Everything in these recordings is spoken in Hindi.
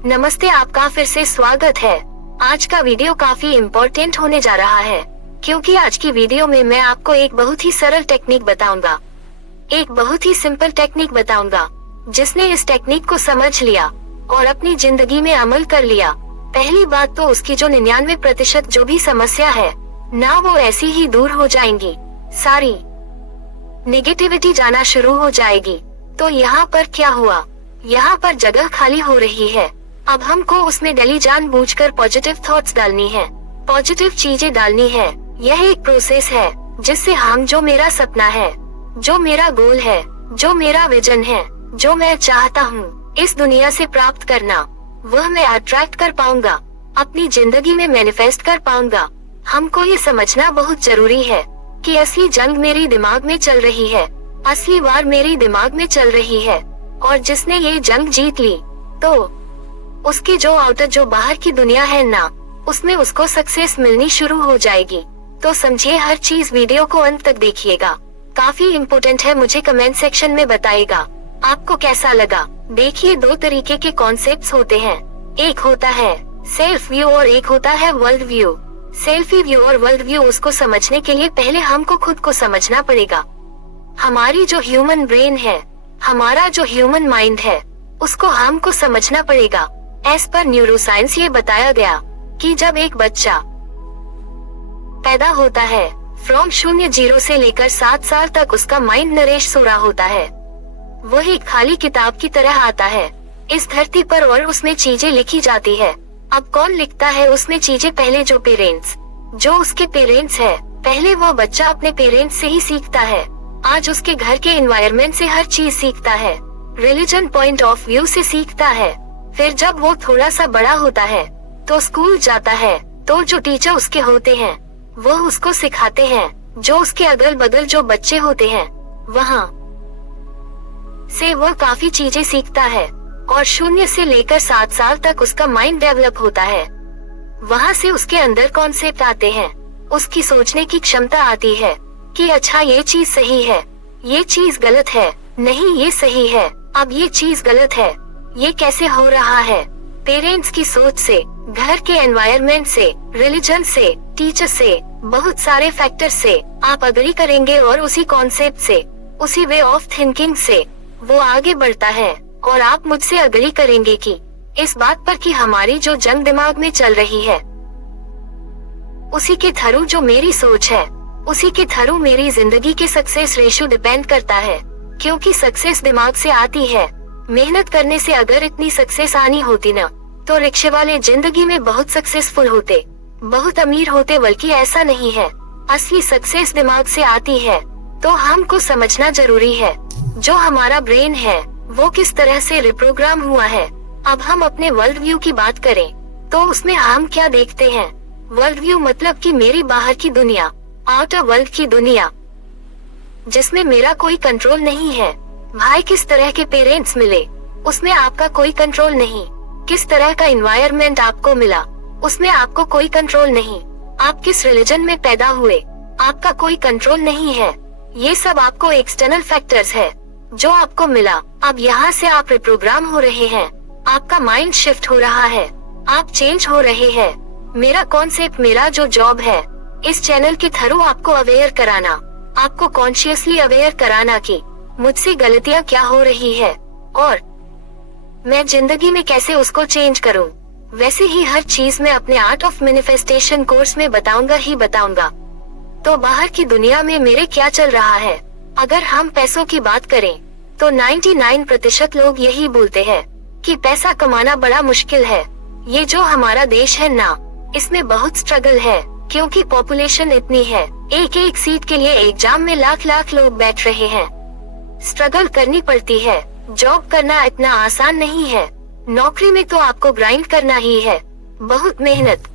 नमस्ते, आपका फिर से स्वागत है। आज का वीडियो काफी इम्पोर्टेंट होने जा रहा है, क्योंकि आज की वीडियो में मैं आपको एक बहुत ही सरल टेक्निक बताऊंगा। एक बहुत ही सिंपल टेक्निक बताऊंगा, जिसने इस टेक्निक को समझ लिया और अपनी जिंदगी में अमल कर लिया। पहली बात तो उसकी जो 99% जो भी समस्या है ना, वो ऐसी ही दूर हो जाएंगी। सारी नेगेटिविटी जाना शुरू हो जाएगी। तो यहाँ पर क्या हुआ, यहाँ पर जगह खाली हो रही है। अब हमको उसमें डेली जानबूझकर पॉजिटिव थॉट्स डालनी है, पॉजिटिव चीजें डालनी है। यह एक प्रोसेस है जिससे हम जो मेरा सपना है, जो मेरा गोल है, जो मेरा विजन है, जो मैं चाहता हूँ इस दुनिया से प्राप्त करना, वह मैं अट्रैक्ट कर पाऊंगा, अपनी जिंदगी में मैनिफेस्ट कर पाऊंगा। हमको ये समझना बहुत जरूरी है कि असली जंग मेरी दिमाग में चल रही है, असली वार मेरी दिमाग में चल रही है। और जिसने ये जंग जीत ली, तो उसकी जो आउटर, जो बाहर की दुनिया है ना, उसमें उसको सक्सेस मिलनी शुरू हो जाएगी। तो समझिए हर चीज, वीडियो को अंत तक देखिएगा, काफी इम्पोर्टेंट है। मुझे कमेंट सेक्शन में बताइएगा आपको कैसा लगा। देखिए, दो तरीके के कॉन्सेप्ट्स होते हैं, एक होता है सेल्फ व्यू और एक होता है वर्ल्ड व्यू। सेल्फी व्यू और वर्ल्ड व्यू, उसको समझने के लिए पहले हमको खुद को समझना पड़ेगा। हमारी जो ह्यूमन ब्रेन है, हमारा जो ह्यूमन माइंड है, उसको हमको समझना पड़ेगा। एज पर न्यूरोसाइंस ये बताया गया कि जब एक बच्चा पैदा होता है, फ्रॉम 0 से लेकर 7 साल तक उसका माइंड नरेश हो रहा होता है। वह एक खाली किताब की तरह आता है इस धरती पर और उसमें चीजें लिखी जाती है। अब कौन लिखता है उसमें चीजें? पहले जो पेरेंट्स, जो उसके पेरेंट्स है, पहले वो बच्चा अपने पेरेंट्स से ही सीखता है। आज उसके घर के एनवायरनमेंट से हर चीज सीखता है, रिलीजन पॉइंट ऑफ व्यू से सीखता है। फिर जब वो थोड़ा सा बड़ा होता है तो स्कूल जाता है, तो जो टीचर उसके होते हैं वो उसको सिखाते हैं। जो उसके अगल बगल जो बच्चे होते हैं, वहाँ से वो काफी चीजें सीखता है और 0 से लेकर 7 साल तक उसका माइंड डेवलप होता है। वहाँ से उसके अंदर कॉन्सेप्ट आते हैं, उसकी सोचने की क्षमता आती है कि अच्छा ये चीज सही है, ये चीज गलत है, नहीं ये सही है, अब ये चीज गलत है, ये कैसे हो रहा है? पेरेंट्स की सोच से, घर के एनवायरनमेंट से, रिलीजन से, टीचर से, बहुत सारे फैक्टर से आप अग्री करेंगे और उसी कॉन्सेप्ट से, उसी वे ऑफ थिंकिंग से वो आगे बढ़ता है। और आप मुझसे अग्री करेंगे कि इस बात पर कि हमारी जो जंग दिमाग में चल रही है, उसी के थ्रू जो मेरी सोच है, उसी के थ्रू मेरी जिंदगी के सक्सेस रेशो डिपेंड करता है। क्योंकि सक्सेस दिमाग से आती है। मेहनत करने से अगर इतनी सक्सेस आनी होती ना, तो रिक्शे वाले जिंदगी में बहुत सक्सेसफुल होते, बहुत अमीर होते। बल्कि ऐसा नहीं है, असली सक्सेस दिमाग से आती है। तो हमको समझना जरूरी है जो हमारा ब्रेन है वो किस तरह से रिप्रोग्राम हुआ है। अब हम अपने वर्ल्ड व्यू की बात करें तो उसमें हम क्या देखते हैं? वर्ल्ड व्यू मतलब कि मेरी बाहर की दुनिया, आउटर वर्ल्ड की दुनिया, जिसमें मेरा कोई कंट्रोल नहीं है। भाई, किस तरह के पेरेंट्स मिले, उसमें आपका कोई कंट्रोल नहीं। किस तरह का एनवायरनमेंट आपको मिला, उसमें आपको कोई कंट्रोल नहीं। आप किस रिलीजन में पैदा हुए, आपका कोई कंट्रोल नहीं है। ये सब आपको एक्सटर्नल फैक्टर्स है जो आपको मिला। अब यहाँ से आप रिप्रोग्राम हो रहे हैं, आपका माइंड शिफ्ट हो रहा है, आप चेंज हो रहे हैं। मेरा कॉन्सेप्ट, मेरा जो जॉब है इस चैनल के थ्रू आपको अवेयर कराना, आपको कॉन्शियसली अवेयर कराना कि मुझसे गलतियाँ क्या हो रही है और मैं जिंदगी में कैसे उसको चेंज करूं। वैसे ही हर चीज मैं अपने आर्ट ऑफ मैनिफेस्टेशन कोर्स में बताऊंगा ही बताऊंगा। तो बाहर की दुनिया में मेरे क्या चल रहा है? अगर हम पैसों की बात करें तो 99% लोग यही बोलते हैं कि पैसा कमाना बड़ा मुश्किल है। ये जो हमारा देश है ना, इसमें बहुत स्ट्रगल है, क्योंकि पॉपुलेशन इतनी है। एक एक सीट के लिए एग्जाम में लाख लाख लोग बैठ रहे हैं। स्ट्रगल करनी पड़ती है, जॉब करना इतना आसान नहीं है। नौकरी में तो आपको ग्राइंड करना ही है, बहुत मेहनत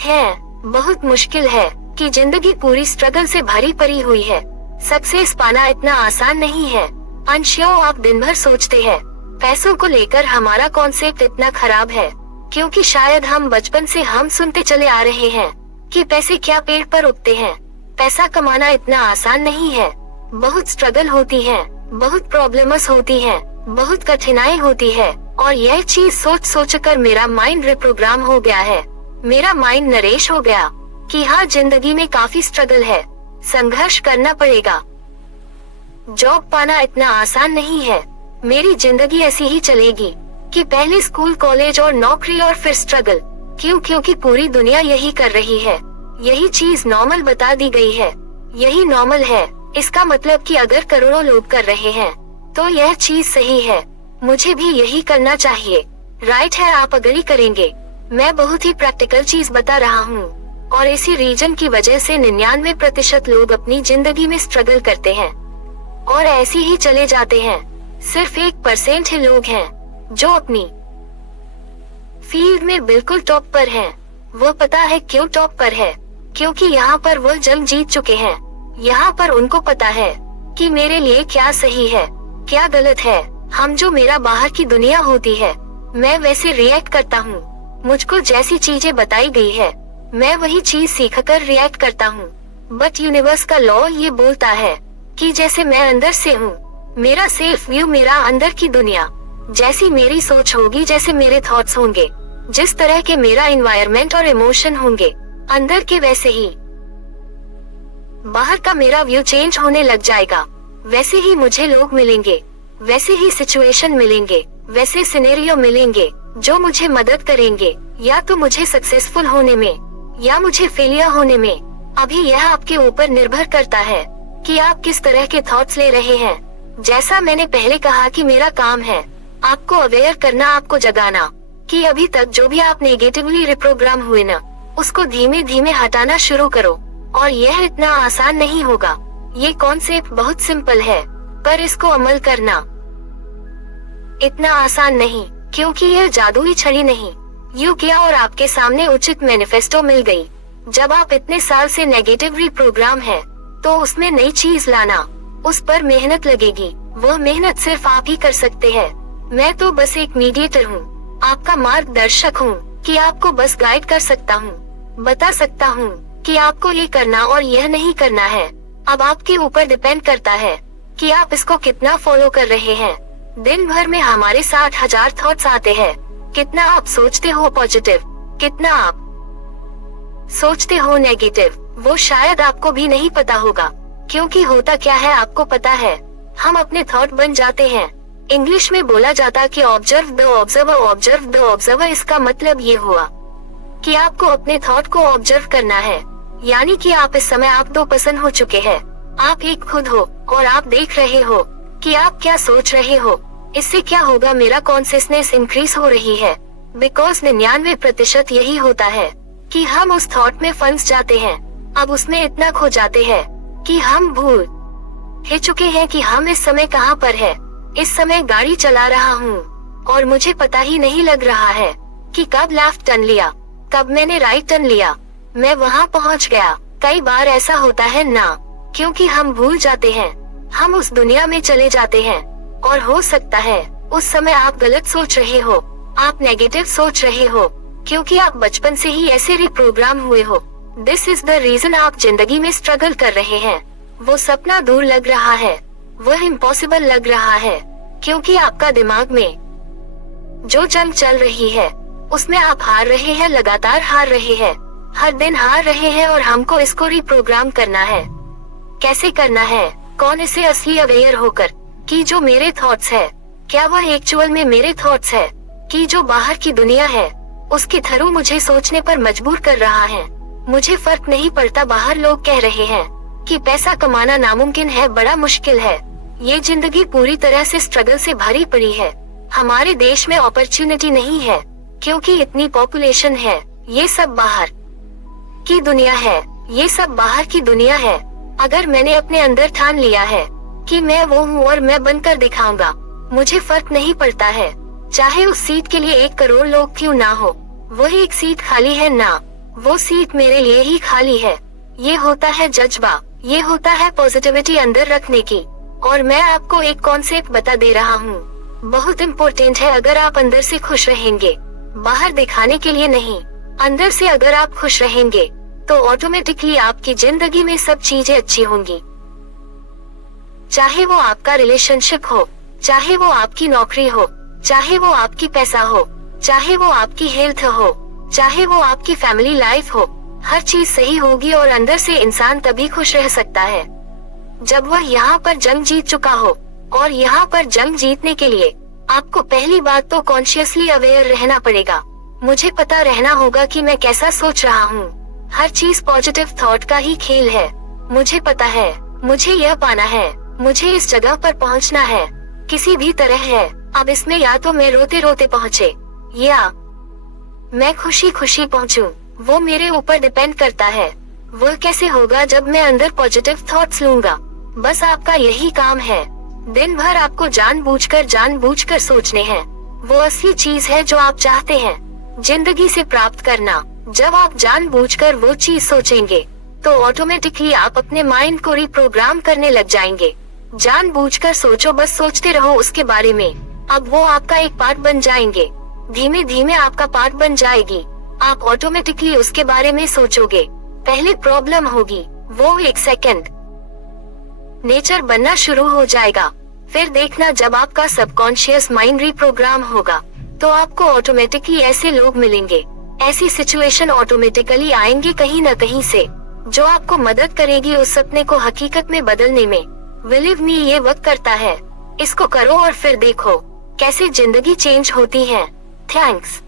है, बहुत मुश्किल है कि जिंदगी पूरी स्ट्रगल से भरी पड़ी हुई है। सक्सेस पाना इतना आसान नहीं है। अनश्योर आप दिन भर सोचते हैं। पैसों को लेकर हमारा कॉन्सेप्ट इतना खराब है क्योंकि शायद हम बचपन से हम सुनते चले आ रहे हैं कि पैसे क्या पेड़ पर उगते हैं। पैसा कमाना इतना आसान नहीं है, बहुत स्ट्रगल होती है, बहुत प्रॉब्लम्स होती हैं, बहुत कठिनाई होती है और यह चीज सोच सोच कर मेरा माइंड रिप्रोग्राम हो गया है। मेरा माइंड नरेश हो गया कि हाँ, जिंदगी में काफी स्ट्रगल है, संघर्ष करना पड़ेगा, जॉब पाना इतना आसान नहीं है। मेरी जिंदगी ऐसी ही चलेगी कि पहले स्कूल, कॉलेज और नौकरी और फिर स्ट्रगल। क्यों? क्योंकि पूरी दुनिया यही कर रही है, यही चीज नॉर्मल बता दी गई है, यही नॉर्मल है। इसका मतलब कि अगर करोड़ों लोग कर रहे हैं तो यह चीज सही है, मुझे भी यही करना चाहिए। राइट है, आप अग्री करेंगे। मैं बहुत ही प्रैक्टिकल चीज बता रहा हूँ और इसी रीजन की वजह से 99% लोग अपनी जिंदगी में स्ट्रगल करते हैं और ऐसे ही चले जाते हैं। सिर्फ 1% ही लोग हैं जो अपनी फील्ड में बिल्कुल टॉप पर हैं। वो पता है क्यों टॉप पर है? क्योंकि यहाँ पर वो जंग जीत चुके हैं। यहाँ पर उनको पता है कि मेरे लिए क्या सही है, क्या गलत है। हम जो मेरा बाहर की दुनिया होती है, मैं वैसे रिएक्ट करता हूँ। मुझको जैसी चीजें बताई गई है, मैं वही चीज सीखकर रिएक्ट करता हूँ। बट यूनिवर्स का लॉ ये बोलता है कि जैसे मैं अंदर से हूँ, मेरा सेल्फ व्यू, मेरा अंदर की दुनिया, जैसी मेरी सोच होगी, जैसे मेरे थॉट्स होंगे, जिस तरह के मेरा एनवायरनमेंट और इमोशन होंगे अंदर के, वैसे ही बाहर का मेरा व्यू चेंज होने लग जाएगा। वैसे ही मुझे लोग मिलेंगे, वैसे ही सिचुएशन मिलेंगे, वैसे सिनेरियो मिलेंगे जो मुझे मदद करेंगे, या तो मुझे सक्सेसफुल होने में या मुझे फेलियर होने में। अभी यह आपके ऊपर निर्भर करता है कि आप किस तरह के थॉट्स ले रहे हैं। जैसा मैंने पहले कहा कि मेरा काम है आपको अवेयर करना, आपको जगाना कि अभी तक जो भी आप नेगेटिवली रिप्रोग्राम हुए ना, उसको धीमे धीमे हटाना शुरू करो। और यह इतना आसान नहीं होगा। ये कॉन्सेप्ट बहुत सिंपल है, पर इसको अमल करना इतना आसान नहीं, क्योंकि यह जादुई छड़ी नहीं। यू किया और आपके सामने उचित मैनिफेस्टो मिल गई। जब आप इतने साल से नेगेटिव प्रोग्राम है, तो उसमें नई चीज लाना, उस पर मेहनत लगेगी। वो मेहनत सिर्फ आप ही कर सकते हैं। मैं तो बस एक मीडिएटर हूँ, आपका मार्गदर्शक हूँ कि आपको बस गाइड कर सकता हूँ, बता सकता हूँ कि आपको ये करना और यह नहीं करना है। अब आपके ऊपर डिपेंड करता है कि आप इसको कितना फॉलो कर रहे हैं। दिन भर में हमारे 60,000 थॉट्स आते हैं। कितना आप सोचते हो पॉजिटिव, कितना आप सोचते हो नेगेटिव, वो शायद आपको भी नहीं पता होगा। क्योंकि होता क्या है आपको पता है, हम अपने थॉट बन जाते हैं। इंग्लिश में बोला जाता कि observe the observer, observe the observer. इसका मतलब ये हुआ कि आपको अपने थॉट को ऑब्जर्व करना है। यानी कि आप इस समय आप 2% हो चुके हैं। आप एक खुद हो और आप देख रहे हो कि आप क्या सोच रहे हो। इससे क्या होगा, मेरा कॉन्सियसनेस इंक्रीज हो रही है। बिकॉज 99% यही होता है कि हम उस थॉट में फंस जाते हैं। अब उसमें इतना खो जाते हैं कि हम भूल ही चुके हैं कि हम इस समय कहाँ पर है। इस समय गाड़ी चला रहा हूँ और मुझे पता ही नहीं लग रहा है कि कब लेफ्ट टर्न लिया, कब मैंने राइट टर्न लिया, मैं वहाँ पहुँच गया। कई बार ऐसा होता है ना, क्योंकि हम भूल जाते हैं, हम उस दुनिया में चले जाते हैं। और हो सकता है उस समय आप गलत सोच रहे हो, आप नेगेटिव सोच रहे हो, क्योंकि आप बचपन से ही ऐसे रिप्रोग्राम हुए हो। दिस इज द रीजन आप जिंदगी में स्ट्रगल कर रहे हैं। वो सपना दूर लग रहा है, वह इम्पॉसिबल लग रहा है, क्योंकि आपका दिमाग में जो जंग चल रही है उसमें आप हार रहे हैं, लगातार हार रहे हैं, हर दिन हार रहे हैं। और हमको इसको रिप्रोग्राम करना है। कैसे करना है? कौन इसे असली अवेयर होकर कि जो मेरे थॉट्स है, क्या वह एक्चुअल में मेरे थॉट्स है, कि जो बाहर की दुनिया है उसके थ्रू मुझे सोचने पर मजबूर कर रहा है। मुझे फर्क नहीं पड़ता बाहर लोग कह रहे हैं कि पैसा कमाना नामुमकिन है, बड़ा मुश्किल है, ये जिंदगी पूरी तरह से स्ट्रगल से भरी पड़ी है, हमारे देश में अपॉर्चुनिटी नहीं है क्योंकि इतनी पॉपुलेशन है। ये सब बाहर की दुनिया है, ये सब बाहर की दुनिया है। अगर मैंने अपने अंदर ठान लिया है कि मैं वो हूँ और मैं बनकर दिखाऊंगा, मुझे फर्क नहीं पड़ता है चाहे उस सीट के लिए 1 करोड़ लोग क्यों ना हो, वही एक सीट खाली है ना, वो सीट मेरे लिए ही खाली है। ये होता है जज्बा, ये होता है पॉजिटिविटी अंदर रखने की। और मैं आपको एक कॉन्सेप्ट बता दे रहा हूँ, बहुत इम्पोर्टेंट है। अगर आप अंदर से खुश रहेंगे, बाहर दिखाने के लिए नहीं, अंदर से अगर आप खुश रहेंगे तो ऑटोमेटिकली आपकी जिंदगी में सब चीजें अच्छी होंगी। चाहे वो आपका रिलेशनशिप हो, चाहे वो आपकी नौकरी हो, चाहे वो आपकी पैसा हो, चाहे वो आपकी हेल्थ हो, चाहे वो आपकी फैमिली लाइफ हो, हर चीज सही होगी और अंदर से इंसान तभी खुश रह सकता है जब वह यहाँ पर जंग जीत चुका हो। और यहाँ पर जंग जीतने के लिए आपको पहली बात तो कॉन्शियसली अवेयर रहना पड़ेगा। मुझे पता रहना होगा कि मैं कैसा सोच रहा हूँ। हर चीज पॉजिटिव थॉट का ही खेल है। मुझे पता है, मुझे यह पाना है, मुझे इस जगह पर पहुँचना है, किसी भी तरह है। अब इसमें या तो मैं रोते रोते पहुँचे या मैं खुशी खुशी पहुँचूं, वो मेरे ऊपर डिपेंड करता है। वो कैसे होगा जब मैं अंदर पॉजिटिव थॉट्स लूंगा। बस आपका यही काम है। दिन भर आपको जानबूझकर सोचने हैं। वो असली चीज है जो आप चाहते हैं जिंदगी से प्राप्त करना। जब आप जानबूझकर वो चीज सोचेंगे तो ऑटोमेटिकली आप अपने माइंड को रिप्रोग्राम करने लग जाएंगे। जानबूझकर सोचो, बस सोचते रहो उसके बारे में। अब वो आपका एक पार्ट बन जाएंगे, धीमे धीमे आपका पार्ट बन जाएगी। आप ऑटोमेटिकली उसके बारे में सोचोगे। पहले प्रॉब्लम होगी, वो एक सेकंड नेचर बनना शुरू हो जाएगा। फिर देखना जब आपका सबकॉन्शियस माइंड रिप्रोग्राम होगा तो आपको ऑटोमेटिकली ऐसे लोग मिलेंगे, ऐसी सिचुएशन ऑटोमेटिकली आएंगी कहीं न कहीं से, जो आपको मदद करेगी उस सपने को हकीकत में बदलने में। बिलीव मी, ये वक्त करता है। इसको करो और फिर देखो कैसे जिंदगी चेंज होती है। थैंक्स।